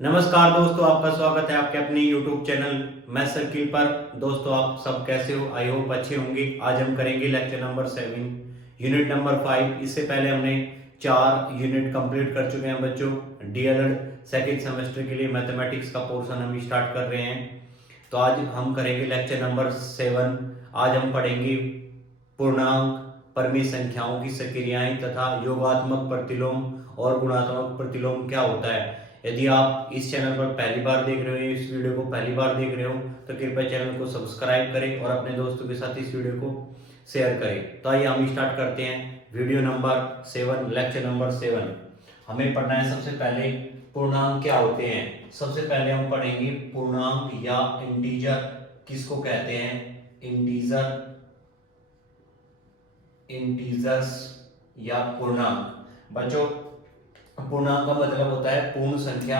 नमस्कार दोस्तों, आपका स्वागत है आपके अपने YouTube चैनल मैथ सर्किल पर। दोस्तों, आप सब कैसे हो? आई होप अच्छे होंगे। आज हम करेंगे लेक्चर नंबर 7 यूनिट नंबर 5। इससे पहले हमने 4 यूनिट कंप्लीट कर चुके हैं बच्चों। डीएलएड सेकेंड सेमेस्टर के लिए मैथमेटिक्स का पोर्शन हम स्टार्ट कर रहे हैं। तो आज हम करेंगे लेक्चर नंबर 7। आज हम पढ़ेंगे पूर्णांक, परिमेय संख्याओं की सक्रियाएं तथा योगात्मक प्रतिलोम और गुणात्मक प्रतिलोम क्या होता है। यदि आप इस चैनल पर पहली बार देख रहे हो, इस वीडियो को पहली बार देख रहे हो, तो कृपया चैनल को सब्सक्राइब करें और अपने दोस्तों के साथ इस वीडियो को शेयर करें। तो आइए हम स्टार्ट करते हैं वीडियो नंबर 7, लेक्चर नंबर 7। हमें पढ़ना है सबसे पहले पूर्णांक क्या होते हैं। सबसे पहले हम पढ़ेंगे पूर्णांक या इंटीजर किसको कहते हैं। इंटीजर्स या पूर्णांक। बच्चों, पूर्णांक का मतलब होता है पूर्ण संख्या,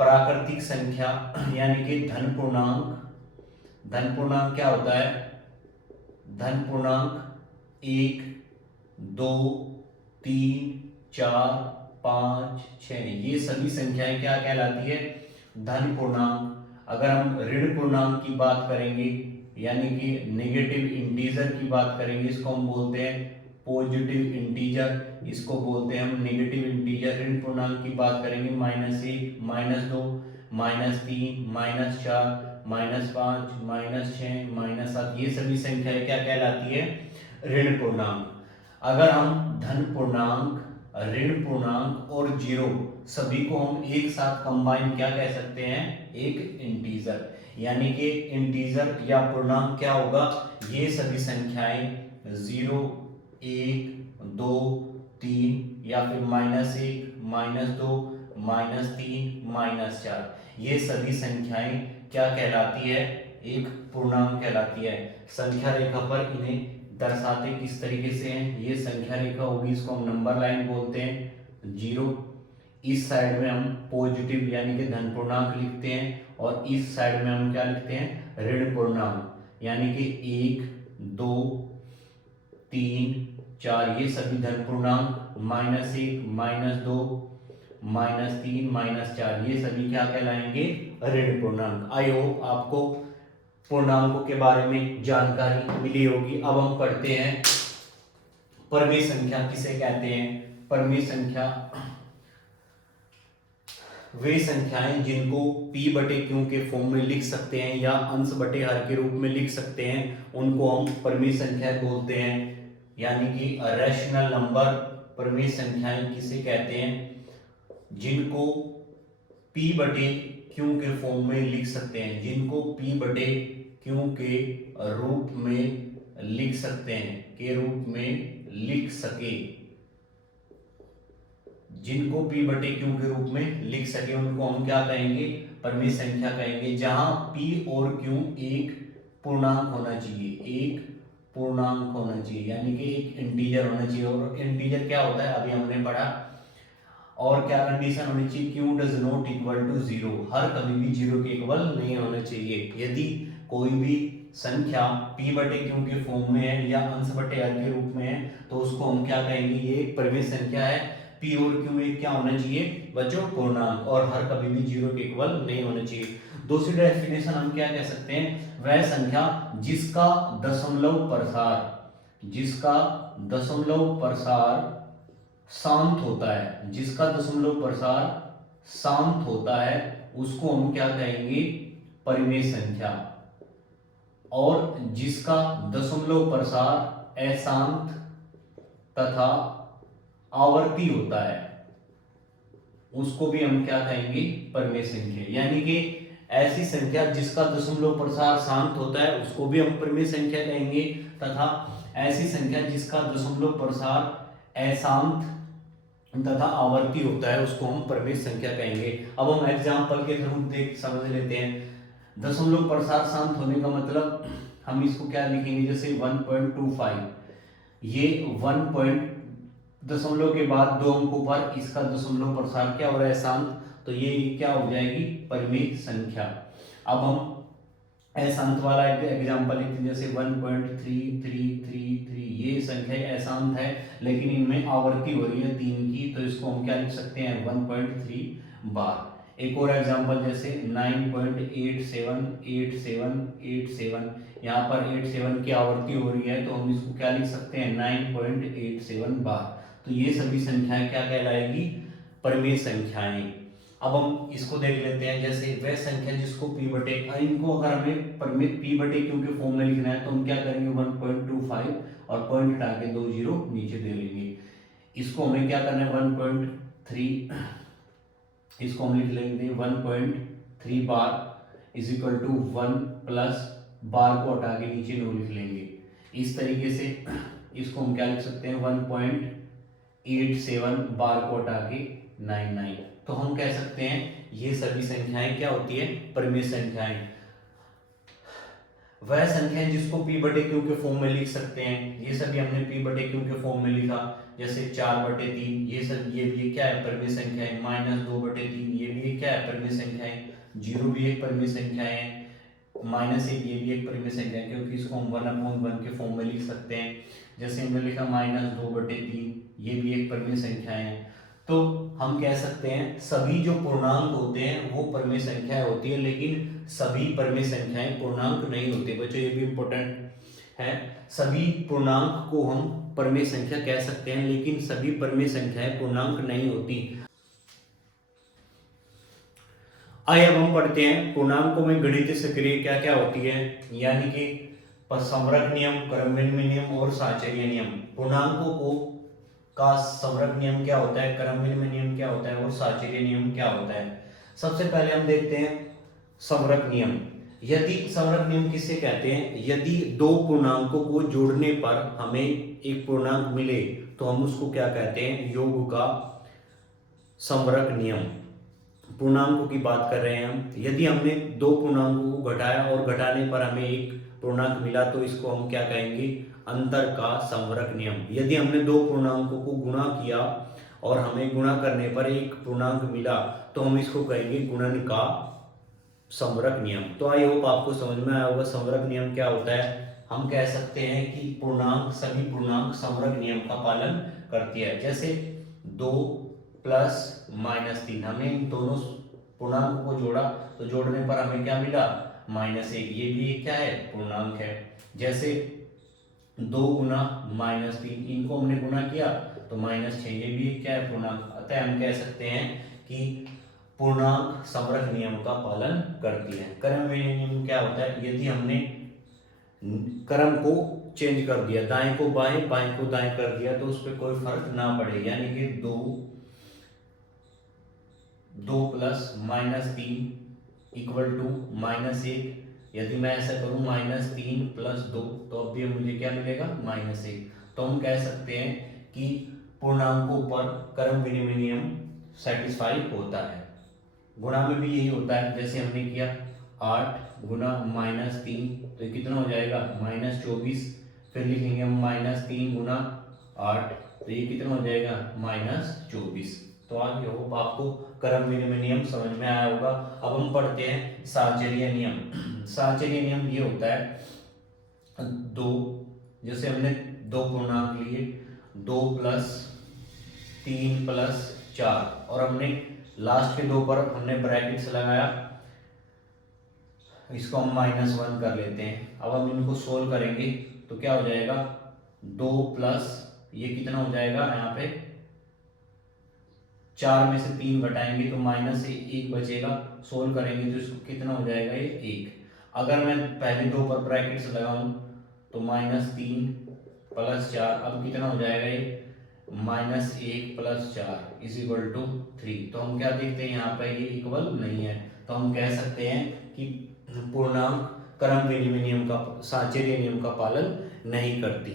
प्राकृतिक संख्या, यानी कि धन पूर्णांक। धन पूर्णांक क्या होता है? धन पूर्णांक 1, 2, 3, 4, 5, 6, ये सभी संख्याएं क्या कहलाती है? धन पूर्णांक। अगर हम ऋण पूर्णांक की बात करेंगे, यानी कि नेगेटिव इंटीजर की बात करेंगे, इसको हम बोलते हैं पॉजिटिव इंटीजर। इसको बोलते हैं हम नेगेटिव इंटीजर। ऋण पूर्णांक की बात करेंगे -1, -2, -3, -4, -5, -6, -7, ये सभी संख्याएं क्या कहलाती है? ऋण पूर्णांक। अगर हम धन पूर्णांक, ऋण पूर्णांक और जीरो सभी को हम एक साथ कंबाइन क्या कह सकते हैं? एक इंटीजर। यानी कि इंटीजर या पूर्णांक क्या होगा? ये सभी संख्याएं 0, 1, 2, 3 या फिर -1, -2, -3, -4, ये सभी संख्याएं क्या कहलाती है? एक पूर्णांक कहलाती है। संख्या रेखा पर इन्हें दर्शाते किस तरीके से हैं? ये संख्या रेखा होगी, इसको हम नंबर लाइन बोलते हैं 0। इस साइड में हम पॉजिटिव यानी कि धन पूर्णांक लिखते हैं और इस साइड में हम क्या लिखते हैं? ऋण पूर्णांक, यानी कि 1, 2, 3, 4, ये सभी धन पूर्णांक। -1, -2, -3, -4, ये सभी क्या कहलाएंगे? ऋण पूर्णांक। आई होप आपको पूर्णांकों के बारे में जानकारी मिली होगी। अब हम पढ़ते हैं परिमेय संख्या किसे कहते हैं। परिमेय संख्या वे संख्याएं जिनको p बटे q के फॉर्म में लिख सकते हैं या अंश बटे हर के रूप में लिख सकते हैं, उनको हम परिमेय संख्या बोलते हैं। यानी कि रैशनल नंबर। परिमेय संख्याएं किसे कहते हैं? जिनको p बटे q के फॉर्म में लिख सकते हैं, जिनको p बटे q के रूप में लिख सकते हैं, के रूप में लिख सके, जिनको p बटे q के रूप में लिख सके, उनको हम क्या कहेंगे? परिमेय संख्या कहेंगे। जहां p और q एक पूर्णांक होना चाहिए, एक पूर्णांक होना चाहिए, यानी कि एक इंटीजर होना चाहिए। और इंटीजर क्या होता है अभी हमने पढ़ा। और क्या कंडीशन होनी चाहिए? q does not equal to 0, हर कभी भी 0 के इक्वल नहीं होना चाहिए। यदि कोई भी संख्या p बटे q के फॉर्म में है या अंश बटे हर के रूप में है, तो उसको हम क्या कहेंगे? ये एक परिमेय संख्या है। p और q एक क्या होना चाहिए बच्चों? पूर्णांक, और हर कभी भी 0 के इक्वल नहीं होना चाहिए। दूसरी डेफिनेशन हम क्या कह सकते हैं? वह संख्या जिसका दशमलव प्रसार शांत होता है, जिसका दशमलव प्रसार शांत होता है, उसको हम क्या कहेंगे? परिमेय संख्या। और जिसका दशमलव प्रसार अशांत तथा आवर्ती होता है, उसको भी हम क्या कहेंगे? परिमेय संख्या। यानी कि ऐसी संख्या जिसका दशमलव प्रसार शांत होता है, उसको भी हम परिमेय संख्या कहेंगे, तथा ऐसी संख्या जिसका दशमलव प्रसार अशांत तथा आवर्ती होता है, उसको हम परिमेय संख्या कहेंगे। अब हम एग्जांपल के थ्रू देख समझ लेते हैं। दशमलव प्रसार शांत होने का मतलब हम इसको क्या लिखेंगे? जैसे 1.25, ये 1 दशमलव के बाद 2 अंकों पर इसका दशमलव प्रसार क्या हो रहा है? शांत, तो ये क्या हो जाएगी? परिमेय संख्या। अब हम अशांत वाला एक एग्जांपल लिखते हैं, जैसे 1.3333, ये संख्या अशांत है लेकिन इनमें आवर्ती हो रही है 3 की, तो इसको हम क्या लिख सकते हैं? 1.3 बार। एक और एग्जांपल जैसे 9.878787, यहाँ पर 87 की आवर्ती हो रही है तो हम इसको क्या लिख सकते हैं 9.87 बार। तो ये सभी संख्याएं क्या कहलाएगी, परिमेय संख्याएं। अब हम इसको देख लेते हैं, जैसे वह संख्या जिसको p बटे, इनको अगर हमें परिमेय p बटे क्यू के फॉर्म में लिखना है तो हम क्या करेंगे 1.25 और पॉइंट हटा के 2 जीरो नीचे दे लेंगे। इसको हमें क्या करना है 1.3, इसको हम लिख लेंगे 1.3 bar is equal to 1 plus bar को हटा के नीचे 9 लिख लेंगे। इस तरीके से इसको हम क्या लिख सकते हैं 1.87 बार को हटा के 99। तो हम कह सकते हैं ये सभी संख्याएं क्या होती है, परिमेय संख्याएं। वह संख्या जिसको p बटे क्यू के फॉर्म में लिख सकते हैं, ये सभी हमने p बटे क्यू के फॉर्म में लिखा, जैसे 4/3 ये सब, ये भी क्या है परिमेय संख्या है। -2/3 ये भी क्या है परिमेय संख्या है। 0 भी एक परिमेय संख्या है। -1 ये भी एक परिमेय संख्या है, क्योंकि इसको हम 1/1 के फॉर्म में लिख सकते हैं। जैसे हमने लिखा -2/3 ये भी एक परिमेय संख्या है। तो हम कह सकते हैं सभी जो पूर्णांक होते हैं वो परिमेय संख्याएं होती है, लेकिन सभी परिमेय संख्याएं पूर्णांक नहीं होती। बच्चों ये भी इंपॉर्टेंट है, सभी पूर्णांक को हम परिमेय संख्या कह सकते हैं, लेकिन सभी परिमेय संख्याएं पूर्णांक नहीं होती। आइए अब हम पढ़ते हैं पूर्णांकों में गणितीय सक्रिय क्या क्या होती है, यानी कि संवरक नियम, क्रमविनिमय नियम और साहचर्य नियम। पूर्णांकों को का संवरक नियम क्या होता है, क्रमविनिमय नियम क्या होता है और साहचर्य नियम क्या होता है। सबसे पहले हम देखते हैं संवरक नियम। यदि संवरक नियम किसे कहते हैं, यदि दो पूर्णांकों को जोड़ने पर हमें एक पूर्णांक मिले तो हम उसको क्या कहते हैं, योग का संवरक नियम। पूर्णांकों की बात कर रहे हैं हम। यदि हमने दो पूर्णांकों को घटाया और घटाने पर हमें एक पूर्णांक मिला तो इसको हम क्या कहेंगे, अंतर का संवरक नियम। यदि हमने दो पूर्णांकों को गुणा किया और हमें गुणा करने पर एक पूर्णांक मिला तो हम इसको कहेंगे गुणन का संवरक नियम। तो आई होप आपको समझ में आया होगा संवरक नियम क्या होता है। हम कह सकते हैं कि पूर्णांक, सभी पूर्णांक संवरक नियम का पालन करती है। जैसे 2 प्लस -3, हमने इन दोनों पूर्णांकों को जोड़ा तो जोड़ने पर हमें क्या मिला -1, ये भी क्या है पूर्णांक है। जैसे 2 गुना -3, इनको हमने गुणा किया तो -6, ये भी क्या है पूर्णांक। अतः हम कह सकते हैं कि पूर्णांक संवरक नियम का पालन करती है। क्रमविनिमय नियम क्या होता है, यदि हमने क्रम को चेंज कर दिया, दाएं को बाएं बाएं को दाएं कर दिया तो उस पर कोई फर्क ना पड़े, यानी कि 2 प्लस -3 इक्वल टू -1। यदि मैं ऐसा करूं -3 प्लस 2 तो अब भी मुझे क्या मिलेगा -1। तो हम कह सकते हैं कि पूर्णांकों पर क्रमविनिमय नियम सेटिस्फाई होता है। गुणा में भी यही होता है, जैसे हमने किया 8 गुना -3 तो ये कितना हो जाएगा -24। फिर लिखेंगे हम -3 गुना 8 तो ये कितना हो जाएगा -24। तो आज होप आपको क्रमविनिमय नियम समझ में आया होगा। अब हम पढ़ते हैं साहचर्य नियम। साहचर्य नियम ये होता है, दो, जैसे हमने दो पूर्णांक लिए 2 प्लस 3 प्लस 4 और हमने लास्ट के दो पर हमने ब्रैकेट्स लगाया, इसको हम -1 कर लेते हैं। अब हम इनको सोल्व करेंगे तो क्या हो जाएगा 2 प्लस ये कितना हो जाएगा, यहाँ पे 4 में से 3 घटाएंगे तो -1 बचेगा। सोल्व करेंगे तो इसको कितना हो जाएगा ये 1। अगर मैं पहले दो पर ब्रैकेट्स लगाऊं तो -3 प्लस 4, अब कितना हो जाएगा ये -1 प्लस 4 इज इक्वल टू 3। तो हम क्या देखते हैं यहाँ पे ये इक्वल नहीं है, तो हम कह सकते हैं कि पूर्णांक क्रमविनिमय नियम का, साहचर्य नियम का पालन नहीं करती।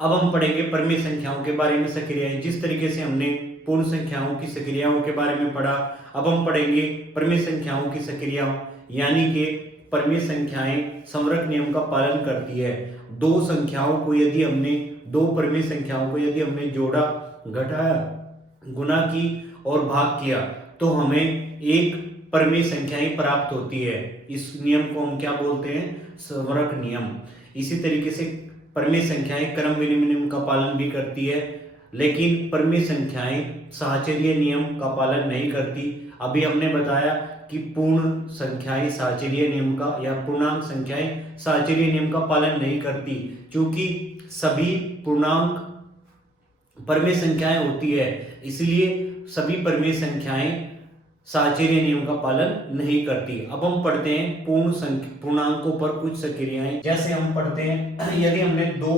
अब हम पढ़ेंगे परिमेय संख्याओं के बारे में सक्रियाएं। जिस तरीके से हमने पूर्ण संख्याओं की सक्रियाओं के बारे में पढ़ा, अब हम पढ़ेंगे परिमेय संख्याओं की सक्रियाओं, यानी कि परिमेय संख्याएं संवरक नियम का पालन करती है। दो संख्याओं को यदि हमने, दो परिमेय संख्याओं को यदि हमने जोड़ा, घटाया, गुणा की और भाग किया तो हमें एक परिमेय संख्या ही प्राप्त होती है। इस नियम को हम क्या बोलते हैं, संवरक नियम। इसी तरीके से परिमेय संख्याएं क्रमविनिमय नियम का पालन भी करती है। लेकिन परमेय संख्याएं साहचर्य नियम का पालन नहीं करती। अभी हमने बताया कि पूर्ण संख्याएं साहचर्य नियम का या पूर्णांक संख्याएं साहचर्य नियम का पालन नहीं करती, क्योंकि सभी पूर्णांक परमेय संख्याएं होती है, इसलिए सभी परमेय संख्याएं साहचर्य नियम का पालन नहीं करती। अब हम पढ़ते हैं पूर्णांकों पर कुछ संक्रियाएं। जैसे हम पढ़ते हैं, यदि हमने दो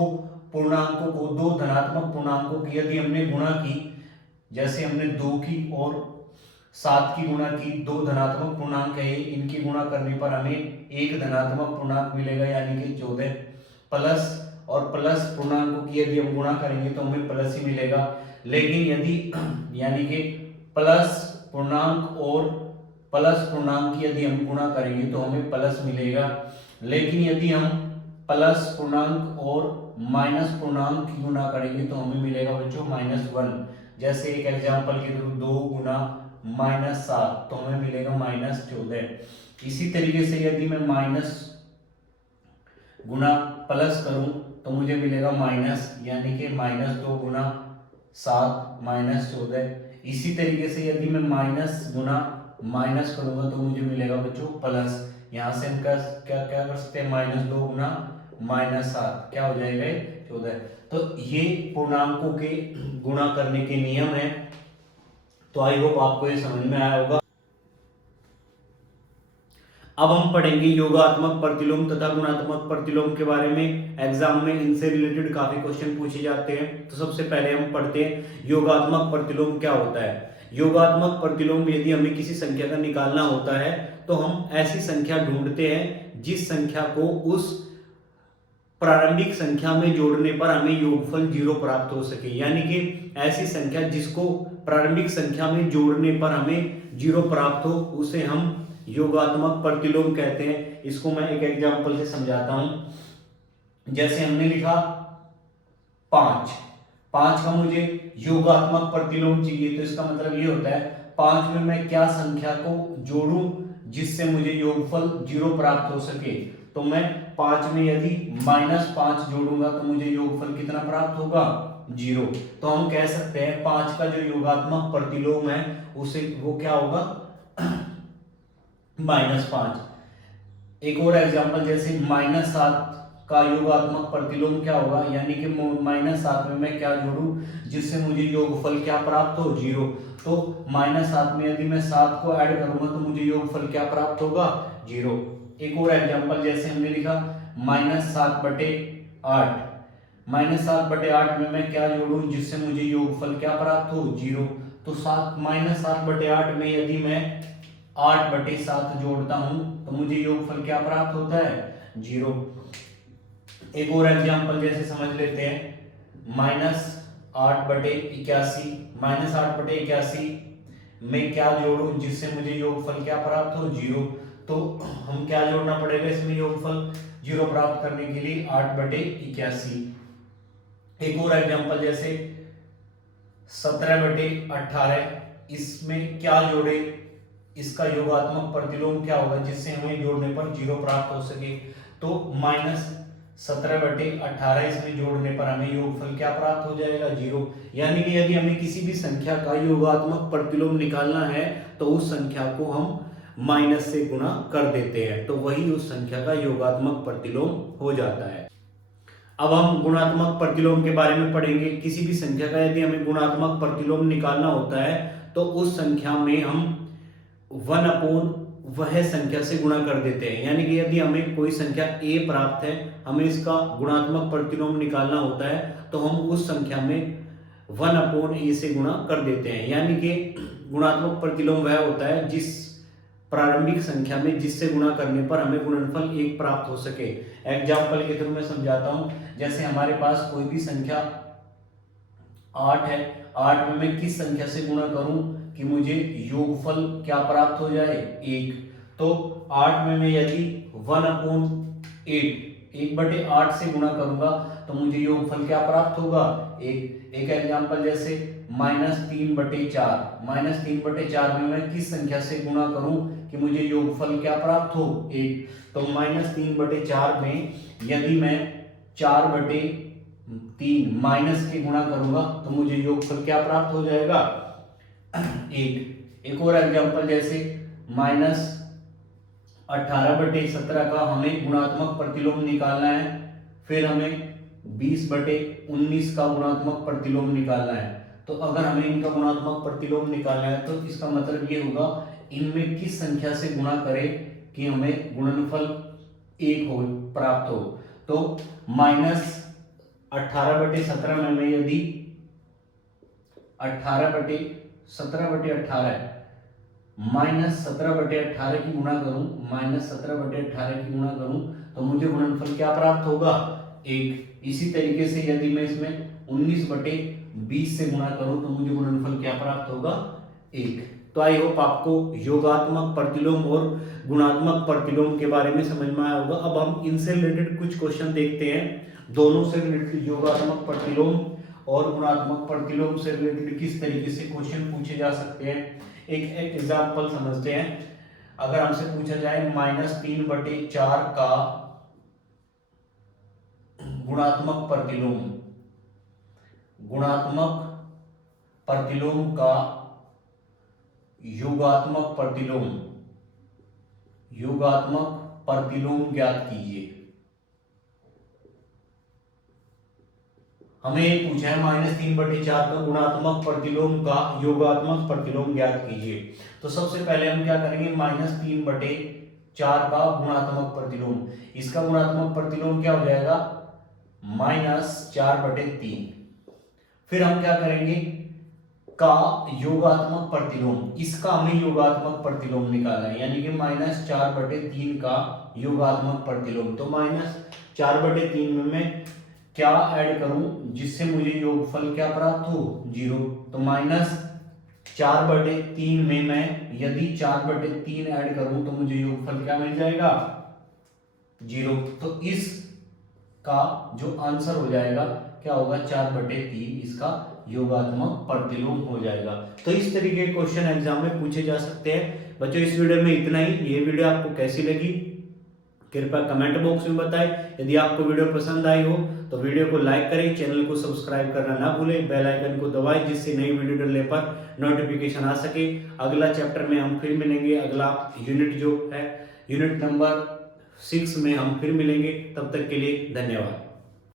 पूर्णांकों को, दो धनात्मक पूर्णांकों की यदि हमने गुणा की, जैसे हमने 2 की और 7 की गुणा की, दो धनात्मक पूर्णांक है, इनकी गुणा करने पर हमें एक धनात्मक पूर्णांक मिलेगा यानी कि 14, प्लस और प्लस पूर्णांकों की यदि हम गुणा करेंगे तो हमें प्लस ही मिलेगा। लेकिन यदि यानी कि प्लस पूर्णांक और प्लस पूर्णांक की यदि हम गुणा करेंगे तो हमें प्लस मिलेगा। लेकिन यदि हम प्लस पूर्णांक और माइनस पूर्णांक की गुणा करेंगे तो हमें मिलेगा बच्चों -1। जैसे एक एग्जांपल के थ्रू 2 गुना -7 तो हमें मिलेगा -14। इसी तरीके से यदि मैं माइनस गुना प्लस करूं तो मुझे मिलेगा माइनस, यानी कि -2 गुना 7 -14। इसी तरीके से यदि मैं माइनस गुना माइनस करूंगा तो मुझे मिलेगा बच्चों प्लस। यहाँ से हम क्या क्या कर सकते हैं, -2 गुना -7 क्या हो जाएगा 14। तो ये पूर्णांकों के गुणा करने के नियम है। तो आई होप आपको ये समझ में आया होगा। अब हम पढ़ेंगे योगात्मक प्रतिलोम तथा गुणात्मक प्रतिलोम के बारे में। एग्जाम में इनसे रिलेटेड काफी क्वेश्चन पूछे जाते हैं। तो सबसे पहले हम पढ़ते हैं योगात्मक प्रतिलोम क्या होता है। योगात्मक प्रतिलोम, यदि हमें किसी संख्या का निकालना होता है तो हम ऐसी संख्या ढूंढते हैं जिस संख्या को उस प्रारंभिक संख्या में जोड़ने पर हमें योगफल 0 प्राप्त हो सके, यानी कि ऐसी संख्या जिसको प्रारंभिक संख्या में जोड़ने पर हमें 0 प्राप्त हो उसे हम योगात्मक प्रतिलोम कहते हैं। इसको मैं एक एग्जांपल से समझाता हूं। जैसे हमने लिखा 5 का मुझे योगात्मक प्रतिलोम चाहिए, तो इसका मतलब ये होता है 5 में मैं क्या संख्या को जोड़ूं जिससे मुझे योगफल 0 प्राप्त हो सके। तो मैं 5 में यदि -5 जोड़ूंगा तो मुझे योगफल कितना प्राप्त होगा, 0। तो हम कह सकते हैं 5 का जो योगात्मक प्रतिलोम है उसे वो क्या होगा, -5। एक और एग्जांपल, जैसे -7 का योगात्मक प्रतिलोम क्या होगा, यानी कि -7 में मैं क्या जोड़ूं जिससे मुझे योगफल क्या प्राप्त हो, 0। तो -7 में यदि मैं 7 को ऐड करूंगा तो मुझे योगफल क्या प्राप्त होगा, 0। एक और एग्जांपल, जैसे हमने लिखा -7/8 -7/8 में मैं क्या जोड़ूं जिससे मुझे योगफल क्या प्राप्त हो, 0। तो -7/8 में यदि मैं 8/7 जोड़ता हूं तो मुझे योगफल क्या प्राप्त होता है, 0। एक और एग्जांपल जैसे समझ लेते हैं, -8/81 में क्या जोड़ूं जिससे मुझे योगफल क्या प्राप्त हो, 0। तो हम क्या जोड़ना पड़ेगा इसमें योगफल 0 प्राप्त करने के लिए, 8/81। एक और एग्जांपल जैसे 17/18, इसमें क्या जोड़े, इसका योगात्मक प्रतिलोम क्या होगा जिससे हमें जोड़ने पर 0 प्राप्त हो सके। तो -17/18 इसमें जोड़ने पर हमें योगफल क्या प्राप्त हो जाएगा, 0। यानी कि यदि हमें किसी भी संख्या का योगात्मक प्रतिलोम निकालना है तो उस संख्या को हम माइनस से गुणा कर देते हैं, तो वही उस संख्या का योगात्मक प्रतिलोम हो जाता है। अब हम गुणात्मक प्रतिलोम के बारे में पढ़ेंगे। किसी भी संख्या का यदि हमें गुणात्मक प्रतिलोम निकालना होता है तो उस संख्या में हम 1 वह संख्या से गुणा कर देते हैं। यानी कि यदि हमें कोई संख्या a प्राप्त है, हमें इसका गुणात्मक प्रतिलोम निकालना होता है तो हम उस संख्या में 1/a से गुणा कर देते हैं। यानी कि गुणात्मक प्रतिलोम वह होता है जिस प्रारंभिक संख्या में जिससे गुणा करने पर हमें गुणनफल 1 प्राप्त हो सके। एग्जाम्पल के थ्रू मैं समझाता हूं। जैसे हमारे पास कोई भी संख्या 8 है, 8 में मैं किस संख्या से गुणा करूं कि मुझे योगफल क्या प्राप्त हो जाए, 1। तो 8 में मैं यदि 1/8 से गुणा करूंगा तो मुझे योगफल क्या प्राप्त होगा, 1। एक एग्जांपल जैसे -3/4 में मैं किस संख्या से गुणा करूं कि मुझे योगफल क्या प्राप्त हो, 1। तो -3/4 में यदि मैं 4/- 3 माइनस के गुणा करूंगा तो मुझे योगफल क्या प्राप्त हो जाएगा 1। एक और एग्जांपल जैसे -18/17 का हमें गुणात्मक प्रतिलोम निकालना है, फिर हमें 20/19 का गुणात्मक प्रतिलोम निकालना है। तो अगर हमें इनका गुणात्मक प्रतिलोम निकालना है तो इसका मतलब ये होगा इनमें किस संख्या से गुणा करें कि हमें गुणनफल 1 हो प्राप्त हो। तो -18/17 में मैं यदि 18/17/18 -17/18 की गुणा करूं -17/18 की गुणा करूं तो मुझे गुणनफल क्या प्राप्त होगा 1। इसी तरीके से यदि मैं इसमें 19/20 से गुणा करूं तो मुझे गुणनफल क्या प्राप्त होगा 1। तो आई होप आपको योगात्मक प्रतिलोम और गुणात्मक प्रतिलोम के बारे में समझ में आया होगा। अब हम इनसे रिलेटेड कुछ क्वेश्चन देखते हैं, दोनों से रिलेटेड योगात्मक प्रतिलोम और गुणात्मक प्रतिलोम से रिलेटेड किस तरीके से क्वेश्चन पूछे जा सकते हैं। एक एग्जांपल समझते हैं। अगर हमसे पूछा जाए -3/4 का गुणात्मक प्रतिलोम का योगात्मक प्रतिलोम ज्ञात कीजिए। हमें ये पूछा है -3/4 का गुणात्मक प्रतिलोम का योगात्मक प्रतिलोम ज्ञात कीजिए। तो सबसे पहले हम क्या करेंगे -3/4 का गुणात्मक प्रतिलोम, इसका गुणात्मक प्रतिलोम क्या हो जाएगा -4/3। फिर हम क्या करेंगे का योगात्मक प्रतिलोम, इसका हमें योगात्मक प्रतिलोम निकालना है, यानी कि -4/3 का योगात्मक प्रतिलोम। तो -4/3 में मैं क्या ऐड करूं जिससे मुझे योगफल क्या प्राप्त हो 0। तो -4/3 में मैं यदि 4/3 ऐड करूं तो मुझे योगफल क्या मिल जाएगा 0। तो इसका जो आंसर हो जाएगा क्या होगा 4/3 इसका योगात्मक प्रतिलोम हो जाएगा। तो इस तरीके के क्वेश्चन एग्जाम में पूछे जा सकते हैं। बच्चों इस वीडियो में इतना ही। ये वीडियो आपको कैसी लगी कृपया कमेंट बॉक्स में बताएं। यदि आपको वीडियो पसंद आई हो तो वीडियो को लाइक करें, चैनल को सब्सक्राइब करना ना भूलें, बेल आइकन को दबाएं जिससे नई वीडियो डालने पर नोटिफिकेशन आ सके। अगला चैप्टर में हम फिर मिलेंगे, अगला यूनिट जो है यूनिट नंबर 6 में हम फिर मिलेंगे। तब तक के लिए धन्यवाद।